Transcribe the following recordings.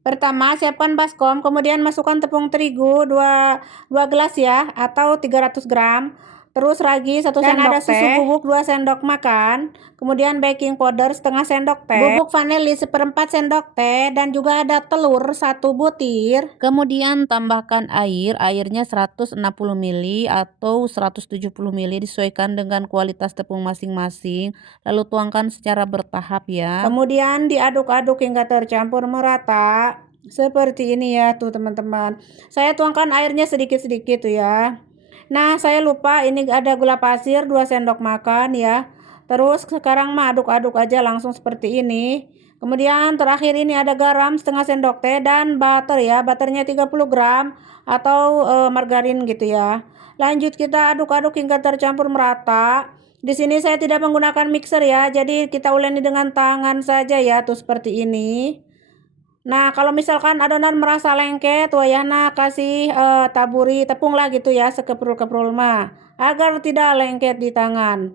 Pertama, siapkan baskom, kemudian masukkan tepung terigu 2 gelas ya, atau 300 gram. Terus ragi 1 sendok teh. Dan ada susu bubuk 2 sendok makan. Kemudian baking powder setengah sendok teh. Bubuk vanili 1/4 sendok teh. Dan juga ada telur 1 butir. Kemudian tambahkan air. Airnya 160 ml atau 170 ml, disesuaikan dengan kualitas tepung masing-masing. Lalu tuangkan secara bertahap ya. Kemudian diaduk-aduk hingga tercampur merata. Seperti ini ya tuh teman-teman. Saya tuangkan airnya sedikit-sedikit tuh ya. Nah, saya lupa ini ada gula pasir 2 sendok makan ya. Terus sekarang mah aduk-aduk aja langsung seperti ini. Kemudian terakhir ini ada garam setengah sendok teh dan butter ya. Butternya 30 gram atau margarin gitu ya. Lanjut kita aduk-aduk hingga tercampur merata. Di sini saya tidak menggunakan mixer ya. Jadi kita uleni dengan tangan saja ya tuh seperti ini. Nah, kalau misalkan adonan merasa lengket, wayahna kasih taburi tepung lah gitu ya, sekeprul-keprul mah, agar tidak lengket di tangan.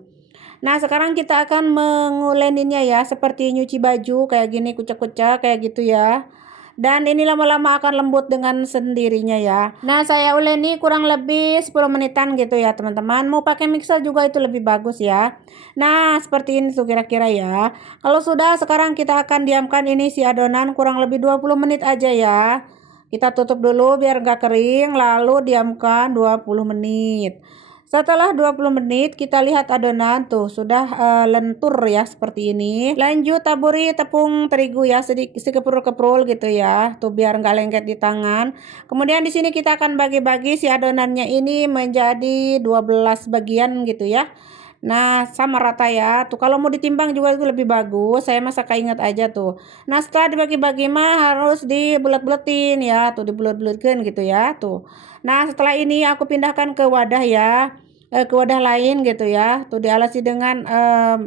Nah, sekarang kita akan menguleninnya ya, seperti nyuci baju kayak gini, kucek-kucek kayak gitu ya. Dan ini lama-lama akan lembut dengan sendirinya ya. Nah, saya uleni kurang lebih 10 menitan gitu ya teman-teman. Mau pakai mixer juga itu lebih bagus ya. Nah, seperti ini tuh kira-kira ya. Kalau sudah, sekarang kita akan diamkan ini si adonan kurang lebih 20 menit aja ya. Kita tutup dulu biar gak kering, lalu diamkan 20 menit. Setelah 20 menit kita lihat adonan tuh sudah lentur ya seperti ini. Lanjut taburi tepung terigu ya, sedikit keprul-keprul gitu ya. Tuh biar nggak lengket di tangan. Kemudian di sini kita akan bagi-bagi si adonannya ini menjadi 12 bagian gitu ya. Nah, sama rata ya. Tuh kalau mau ditimbang juga itu lebih bagus. Saya masa keinget aja tuh. Nah, setelah dibagi-bagi mah harus dibulet-buletin ya. Tuh dibulet-buletkan gitu ya. Tuh. Nah, setelah ini aku pindahkan ke wadah ya. Ke wadah lain gitu ya. Tuh dialasi dengan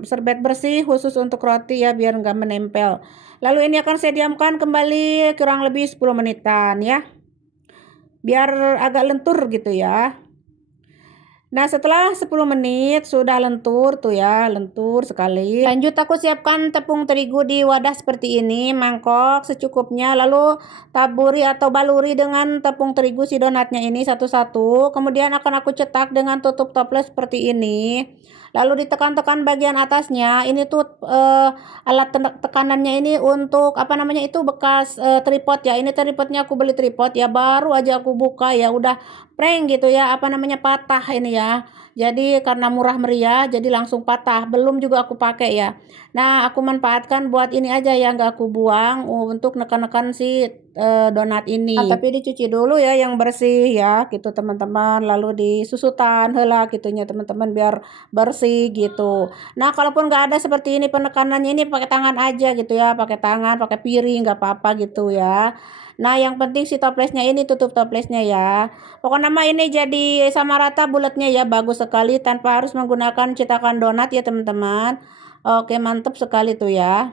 serbet bersih khusus untuk roti ya biar nggak menempel. Lalu ini akan saya diamkan kembali kurang lebih 10 menitan ya. Biar agak lentur gitu ya. Nah, setelah 10 menit sudah lentur tuh ya, lentur sekali. Lanjut aku siapkan tepung terigu di wadah seperti ini, mangkok secukupnya. Lalu taburi atau baluri dengan tepung terigu si donatnya ini satu-satu. Kemudian akan aku cetak dengan tutup toples seperti ini. Lalu ditekan-tekan bagian atasnya. Ini tuh alat tekanannya ini untuk apa namanya itu bekas tripod ya. Ini tripodnya aku beli tripod ya, baru aja aku buka ya udah prank gitu ya, apa namanya patah ini ya. Jadi karena murah meriah jadi langsung patah, belum juga aku pakai ya. Nah, aku manfaatkan buat ini aja ya, nggak aku buang untuk neken-neken si donat ini. Tapi dicuci dulu ya yang bersih ya gitu teman-teman, lalu disusutan heula gitunya teman-teman biar bersih gitu. Nah, kalaupun nggak ada seperti ini penekanannya ini pakai tangan aja gitu ya, pakai tangan, pakai piring nggak apa-apa gitu ya. Nah, yang penting si toplesnya ini tutup toplesnya ya. Pokoknya mah ini jadi sama rata bulatnya ya, bagus sekali tanpa harus menggunakan cetakan donat ya teman-teman. Oke, mantap sekali tuh ya.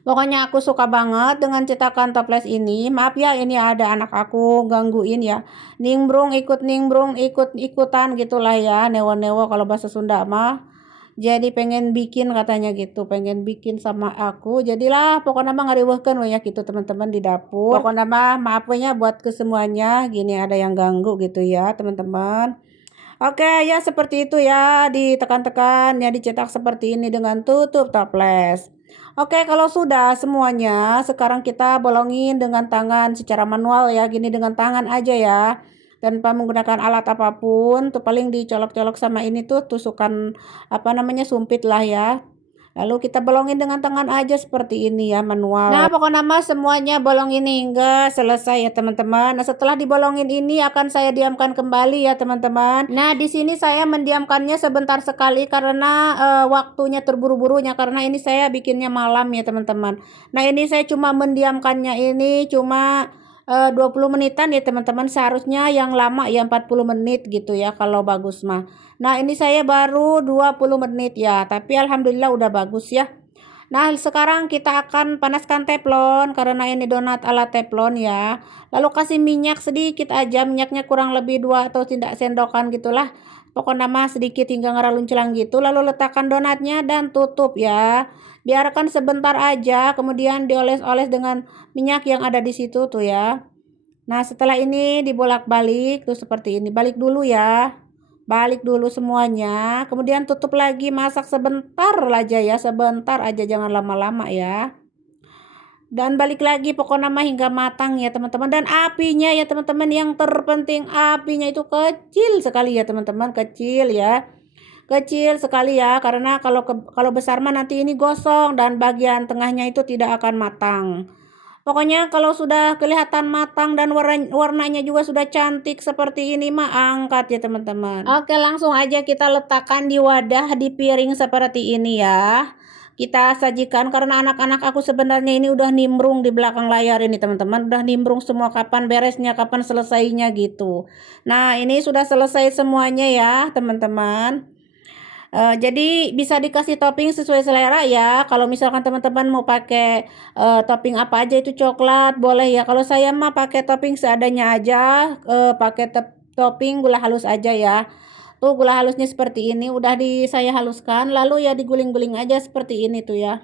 Pokoknya aku suka banget dengan cetakan toples ini. Maaf ya, ini ada anak aku gangguin ya. Nimbrung ikut nimbrung ikut-ikutan gitulah ya, newo-newo kalau bahasa Sunda mah. Jadi pengen bikin katanya gitu, pengen bikin sama aku. Jadilah pokoknya mah ngariweuhkeun we ya gitu teman-teman di dapur. Pokoknya mah maaf we nya buat ke semuanya. Gini ada yang ganggu gitu ya teman-teman. Oke ya seperti itu ya, ditekan-tekan ya, dicetak seperti ini dengan tutup toples. Oke, kalau sudah semuanya, sekarang kita bolongin dengan tangan secara manual ya, gini dengan tangan aja ya. Tanpa menggunakan alat apapun, tuh paling dicolok-colok sama ini tuh tusukan apa namanya sumpit lah ya. Lalu kita bolongin dengan tangan aja seperti ini ya, manual. Nah, pokoknya mah semuanya bolongin hingga selesai ya teman-teman. Nah, setelah dibolongin ini akan saya diamkan kembali ya teman-teman. Nah, di sini saya mendiamkannya sebentar sekali karena waktunya terburu-burunya, karena ini saya bikinnya malam ya teman-teman. Nah, ini saya cuma mendiamkannya ini cuma 20 menitan ya teman-teman, seharusnya yang lama ya 40 menit gitu ya kalau bagus mah. Nah, ini saya baru 20 menit ya, tapi alhamdulillah udah bagus ya. Nah, sekarang kita akan panaskan teflon karena ini donat ala teflon ya. Lalu kasih minyak sedikit aja, minyaknya kurang lebih 2 atau tidak sendokan gitulah. Pokoknya mah sedikit hingga ngeraluncelang gitu. Lalu letakkan donatnya dan tutup ya. Biarkan sebentar aja, kemudian dioles-oles dengan minyak yang ada di situ tuh ya. Nah, setelah ini dibolak-balik tuh seperti ini. Balik dulu ya. Balik dulu semuanya, kemudian tutup lagi, masak sebentar aja ya, sebentar aja, jangan lama-lama ya. Dan balik lagi pokoknya mah hingga matang ya teman-teman. Dan apinya ya teman-teman, yang terpenting apinya itu kecil sekali ya teman-teman, kecil ya. Kecil sekali ya, karena kalau besar mah nanti ini gosong dan bagian tengahnya itu tidak akan matang. Pokoknya kalau sudah kelihatan matang dan warnanya juga sudah cantik seperti ini mah angkat ya teman-teman. Oke, langsung aja kita letakkan di wadah, di piring seperti ini ya. Kita sajikan karena anak-anak aku sebenarnya ini udah nimbrung di belakang layar ini teman-teman. Udah nimbrung semua, kapan beresnya, kapan selesainya gitu. Nah, ini sudah selesai semuanya ya teman-teman. Jadi bisa dikasih topping sesuai selera ya. Kalau misalkan teman-teman mau pakai topping apa aja itu coklat boleh ya. Kalau saya mah pakai topping seadanya aja, pakai topping gula halus aja ya. Tuh gula halusnya seperti ini udah saya haluskan, lalu ya diguling-guling aja seperti ini tuh ya.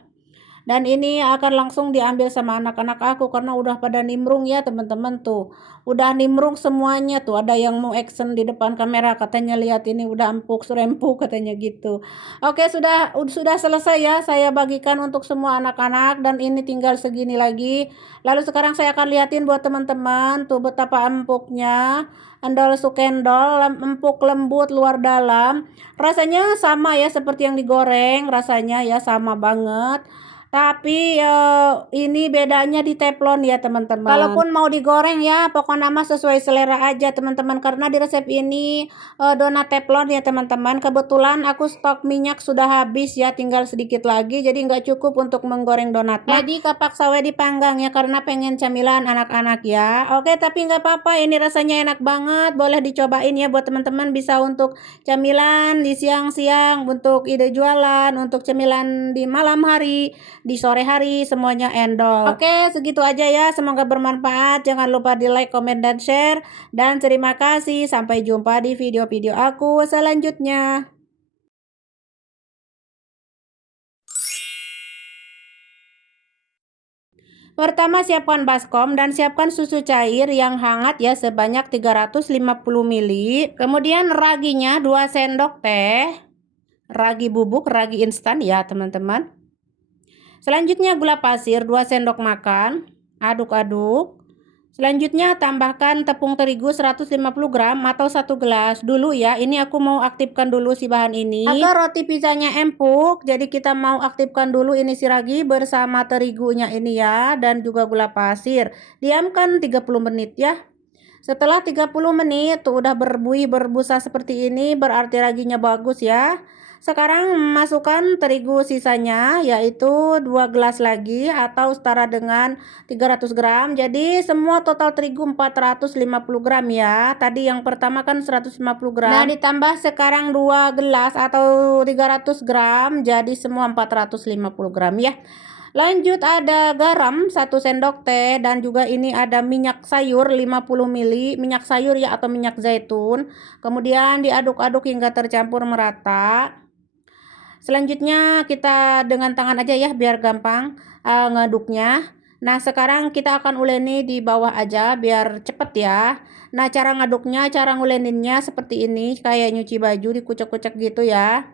Dan ini akan langsung diambil sama anak-anak aku karena udah pada nimbrung ya teman-teman tuh. Udah nimbrung semuanya tuh. Ada yang mau action di depan kamera katanya, lihat ini udah empuk surempuk katanya gitu. Oke, sudah selesai ya. Saya bagikan untuk semua anak-anak dan ini tinggal segini lagi. Lalu sekarang saya akan liatin buat teman-teman tuh betapa empuknya. Endol sukendol, empuk lembut luar dalam. Rasanya sama ya seperti yang digoreng, rasanya ya sama banget. Tapi ini bedanya di teflon ya teman-teman. Kalaupun mau digoreng ya pokoknya mah sesuai selera aja teman-teman, karena di resep ini donat teflon ya teman-teman. Kebetulan aku stok minyak sudah habis ya, tinggal sedikit lagi, jadi nggak cukup untuk menggoreng donat. Jadi kapaksa we dipanggang ya karena pengen camilan anak-anak ya. Oke, tapi nggak apa-apa, ini rasanya enak banget, boleh dicobain ya buat teman-teman. Bisa untuk camilan di siang-siang, untuk ide jualan, untuk camilan di malam hari, di sore hari, semuanya endol. Oke, segitu aja ya, semoga bermanfaat. Jangan lupa di like, komen, dan share. Dan terima kasih, sampai jumpa di video-video aku selanjutnya. Pertama, siapkan baskom dan siapkan susu cair yang hangat ya sebanyak 350 ml. Kemudian raginya 2 sendok teh. Ragi bubuk, ragi instan ya teman-teman. Selanjutnya gula pasir 2 sendok makan, aduk-aduk. Selanjutnya tambahkan tepung terigu 150 gram atau 1 gelas dulu ya. Ini aku mau aktifkan dulu si bahan ini agar roti pizzanya empuk. Jadi kita mau aktifkan dulu ini si ragi bersama terigunya ini ya, dan juga gula pasir. Diamkan 30 menit ya. Setelah 30 menit tuh udah berbuih berbusa seperti ini, berarti raginya bagus ya. Sekarang masukkan terigu sisanya, yaitu 2 gelas lagi atau setara dengan 300 gram. Jadi semua total terigu 450 gram ya. Tadi yang pertama kan 150 gram. Nah, ditambah sekarang 2 gelas atau 300 gram, jadi semua 450 gram ya. Lanjut ada garam 1 sendok teh dan juga ini ada minyak sayur 50 ml, minyak sayur ya atau minyak zaitun. Kemudian diaduk-aduk hingga tercampur merata. Selanjutnya kita dengan tangan aja ya biar gampang ngaduknya. Nah, sekarang kita akan uleni di bawah aja biar cepet ya. Nah, cara ngaduknya, cara nguleninnya seperti ini, kayak nyuci baju dikucek-kucek gitu ya.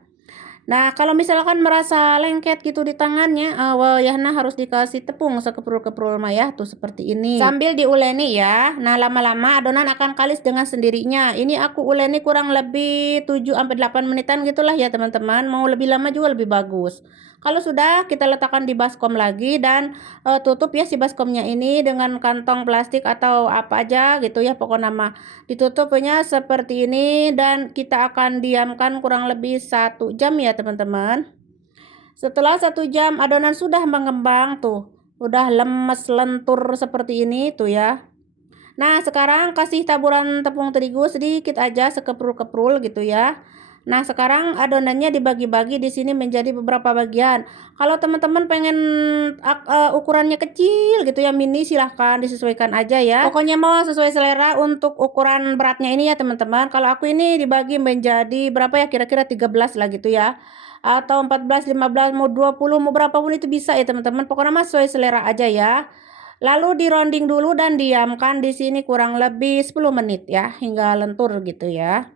Nah, kalau misalkan merasa lengket gitu di tangannya, ya nah harus dikasih tepung sekeprul-keprul mah ya, tuh seperti ini. Sambil diuleni ya. Nah, lama-lama adonan akan kalis dengan sendirinya. Ini aku uleni kurang lebih 7-8 menitan gitulah ya teman-teman. Mau lebih lama juga lebih bagus. Kalau sudah, kita letakkan di baskom lagi dan tutup ya si baskomnya ini dengan kantong plastik atau apa aja gitu ya, pokoknya mah ditutupnya seperti ini dan kita akan diamkan kurang lebih 1 jam ya teman-teman. Setelah 1 jam adonan sudah mengembang tuh, udah lemes lentur seperti ini tuh ya. Nah, sekarang kasih taburan tepung terigu sedikit aja sekeprul-keprul gitu ya. Nah, sekarang adonannya dibagi-bagi di sini menjadi beberapa bagian. Kalau teman-teman pengen ukurannya kecil gitu ya, mini, silahkan disesuaikan aja ya. Pokoknya mau sesuai selera untuk ukuran beratnya ini ya teman-teman. Kalau aku ini dibagi menjadi berapa ya, kira-kira 13 lah gitu ya. Atau 14, 15, mau 20, mau berapapun itu bisa ya teman-teman. Pokoknya mah sesuai selera aja ya. Lalu di rounding dulu dan diamkan di sini kurang lebih 10 menit ya, hingga lentur gitu ya.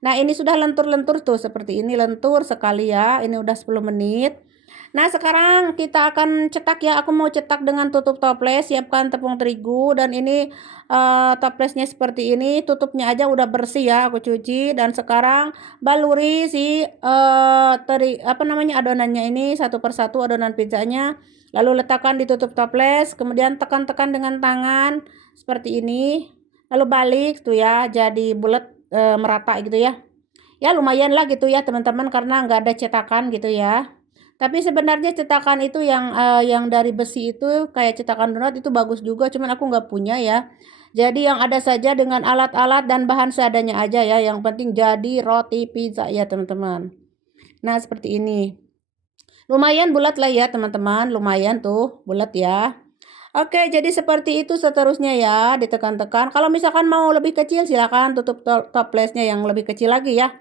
Nah, ini sudah lentur-lentur tuh, seperti ini lentur sekali ya. Ini udah 10 menit. Nah, sekarang kita akan cetak ya. Aku mau cetak dengan tutup toples. Siapkan tepung terigu dan ini toplesnya seperti ini. Tutupnya aja udah bersih ya, aku cuci. Dan sekarang baluri si adonannya ini satu persatu, adonan pizzanya. Lalu letakkan di tutup toples, kemudian tekan-tekan dengan tangan seperti ini. Lalu balik tuh ya, jadi bulat, merata gitu ya. Ya lumayan lah gitu ya teman-teman, karena nggak ada cetakan gitu ya. Tapi sebenarnya cetakan itu yang dari besi itu kayak cetakan donat itu bagus juga, cuman aku nggak punya ya. Jadi yang ada saja dengan alat-alat dan bahan seadanya aja ya. Yang penting jadi roti pizza ya teman-teman. Nah, seperti ini. Lumayan bulat lah ya teman-teman, lumayan tuh bulat ya. Oke, jadi seperti itu seterusnya ya, ditekan-tekan. Kalau misalkan mau lebih kecil silakan tutup toplesnya yang lebih kecil lagi ya.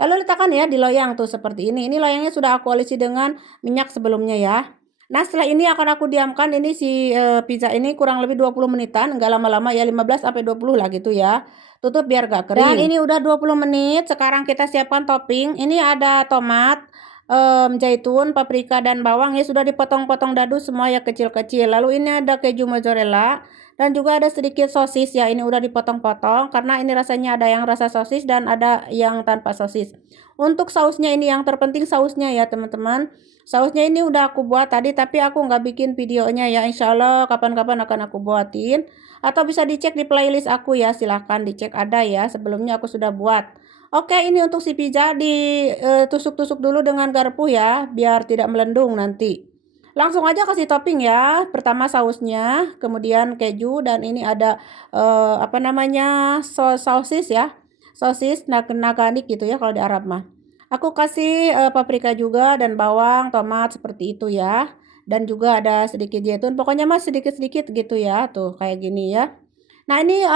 Lalu letakkan ya di loyang tuh seperti ini. Ini loyangnya sudah aku olesi dengan minyak sebelumnya ya. Nah, setelah ini akan aku diamkan ini si pizza ini kurang lebih 20 menitan, enggak lama-lama ya, 15 sampai 20 lah gitu ya. Tutup biar gak kering. Dan ini udah 20 menit, sekarang kita siapkan topping. Ini ada tomat, zaitun, paprika dan bawang ya, sudah dipotong-potong dadu semua ya kecil-kecil. Lalu ini ada keju mozzarella dan juga ada sedikit sosis ya, ini udah dipotong-potong karena ini rasanya ada yang rasa sosis dan ada yang tanpa sosis. Untuk sausnya ini yang terpenting sausnya ya teman-teman. Sausnya ini udah aku buat tadi tapi aku nggak bikin videonya ya, insya Allah kapan-kapan akan aku buatin. Atau bisa dicek di playlist aku ya, silahkan dicek, ada ya, sebelumnya aku sudah buat. Oke, ini untuk si pizza ditusuk-tusuk dulu dengan garpu ya, biar tidak melendung nanti. Langsung aja kasih topping ya. Pertama sausnya, kemudian keju dan ini ada sosis ya. Sosis naganik gitu ya kalau di Arab mah. Aku kasih paprika juga dan bawang, tomat seperti itu ya. Dan juga ada sedikit zaitun. Pokoknya mas sedikit-sedikit gitu ya. Tuh kayak gini ya. Nah, ini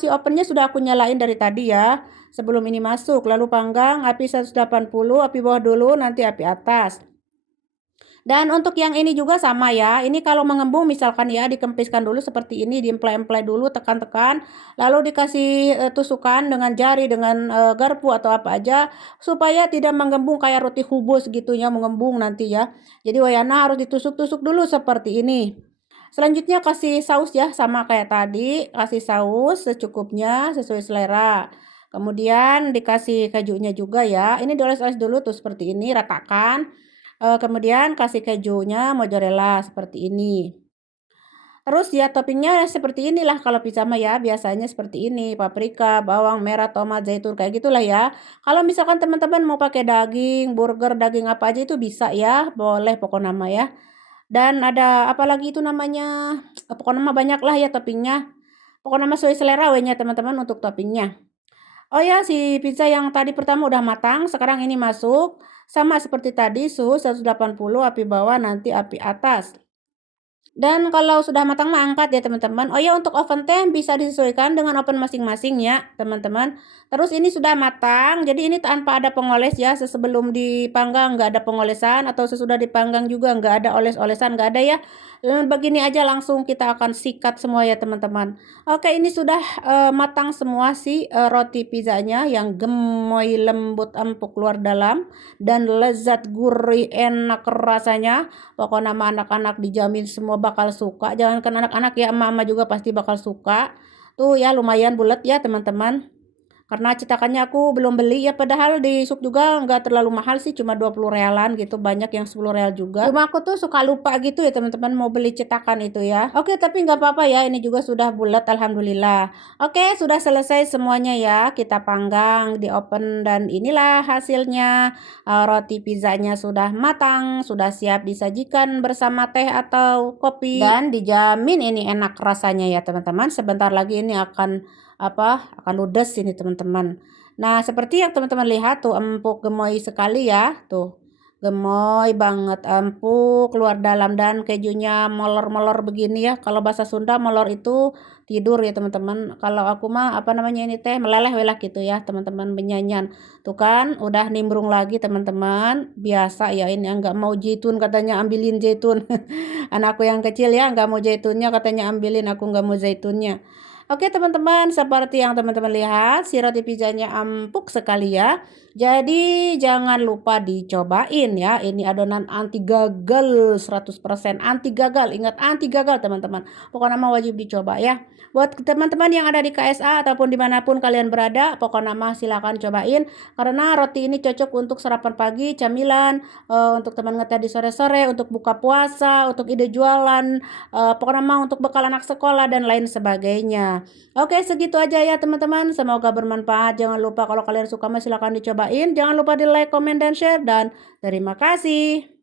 si ovennya sudah aku nyalain dari tadi ya. Sebelum ini masuk, lalu panggang api 180, api bawah dulu, nanti api atas. Dan untuk yang ini juga sama ya. Ini kalau mengembung misalkan ya, dikempiskan dulu seperti ini, diemplay-emplay dulu, tekan-tekan, lalu dikasih tusukan dengan jari, dengan garpu atau apa aja supaya tidak menggembung kayak roti hubus gitu ya, mengembung nanti ya. Jadi wayana harus ditusuk-tusuk dulu seperti ini. Selanjutnya kasih saus ya, sama kayak tadi, kasih saus secukupnya sesuai selera. Kemudian dikasih kejunya juga ya. Ini dioles-oles dulu tuh seperti ini, ratakan. Kemudian kasih kejunya mozzarella seperti ini. Terus ya toppingnya seperti inilah kalau pizza mah ya, biasanya seperti ini, paprika, bawang merah, tomat, zaitun, kayak gitulah ya. Kalau misalkan teman-teman mau pakai daging, burger, daging apa aja itu bisa ya, boleh pokoknya nama ya. Dan ada apalagi itu namanya, pokoknya mah banyak lah ya toppingnya. Pokoknya mah sesuai selera wenya teman-teman untuk toppingnya. Oh ya, si pizza yang tadi pertama udah matang, sekarang ini masuk. Sama seperti tadi, suhu 180, api bawah, nanti api atas. Dan kalau sudah matang mah angkat ya teman-teman. Oh ya, untuk oven teh bisa disesuaikan dengan oven masing-masing ya teman-teman. Terus ini sudah matang, jadi ini tanpa ada pengoles ya. Sebelum dipanggang nggak ada pengolesan, atau sesudah dipanggang juga nggak ada oles-olesan, nggak ada ya. Begini aja langsung kita akan sikat semua ya teman-teman. Oke, ini sudah matang semua sih roti pizzanya yang gemoy, lembut, empuk luar dalam dan lezat, gurih, enak rasanya. Pokoknya nama anak-anak dijamin semua bakal suka. Jangankan anak-anak ya, emak-emak juga pasti bakal suka. Tuh ya lumayan bulat ya teman-teman. Karena cetakannya aku belum beli ya, padahal di Suk juga nggak terlalu mahal sih, cuma 20 realan gitu, banyak yang 10 real juga. Cuma aku tuh suka lupa gitu ya teman-teman mau beli cetakan itu ya. Oke, tapi nggak apa-apa ya, ini juga sudah bulat alhamdulillah. Oke, sudah selesai semuanya ya, kita panggang di oven dan inilah hasilnya. Roti pizzanya sudah matang, sudah siap disajikan bersama teh atau kopi dan dijamin ini enak rasanya ya teman-teman. Sebentar lagi ini akan ludes ini teman-teman. Nah, seperti yang teman-teman lihat tuh, empuk gemoy sekali ya, tuh. Gemoy banget, empuk, keluar dalam, dan kejunya molor-molor begini ya. Kalau bahasa Sunda molor itu tidur ya teman-teman. Kalau aku mah apa namanya ini teh meleleh welak gitu ya teman-teman, benyanyan. Tuh kan udah nimbrung lagi teman-teman. Biasa ya ini nggak mau zaitun katanya, ambilin zaitun. Anakku yang kecil ya nggak mau zaitunnya, katanya ambilin, aku nggak mau zaitunnya. Oke teman-teman, seperti yang teman-teman lihat, si roti pizzanya empuk sekali ya. Jadi jangan lupa dicobain ya. Ini adonan anti gagal 100%, anti gagal. Ingat, anti gagal teman-teman. Pokoknya mah wajib dicoba ya. Buat teman-teman yang ada di KSA ataupun dimanapun kalian berada, pokoknya mah silakan cobain. Karena roti ini cocok untuk sarapan pagi, camilan, untuk teman ngeteh di sore-sore, untuk buka puasa, untuk ide jualan, pokoknya mah untuk bekal anak sekolah dan lain sebagainya. Oke, segitu aja ya teman-teman. Semoga bermanfaat. Jangan lupa kalau kalian suka mah silahkan dicobain. Jangan lupa di like, comment, dan share. Dan terima kasih.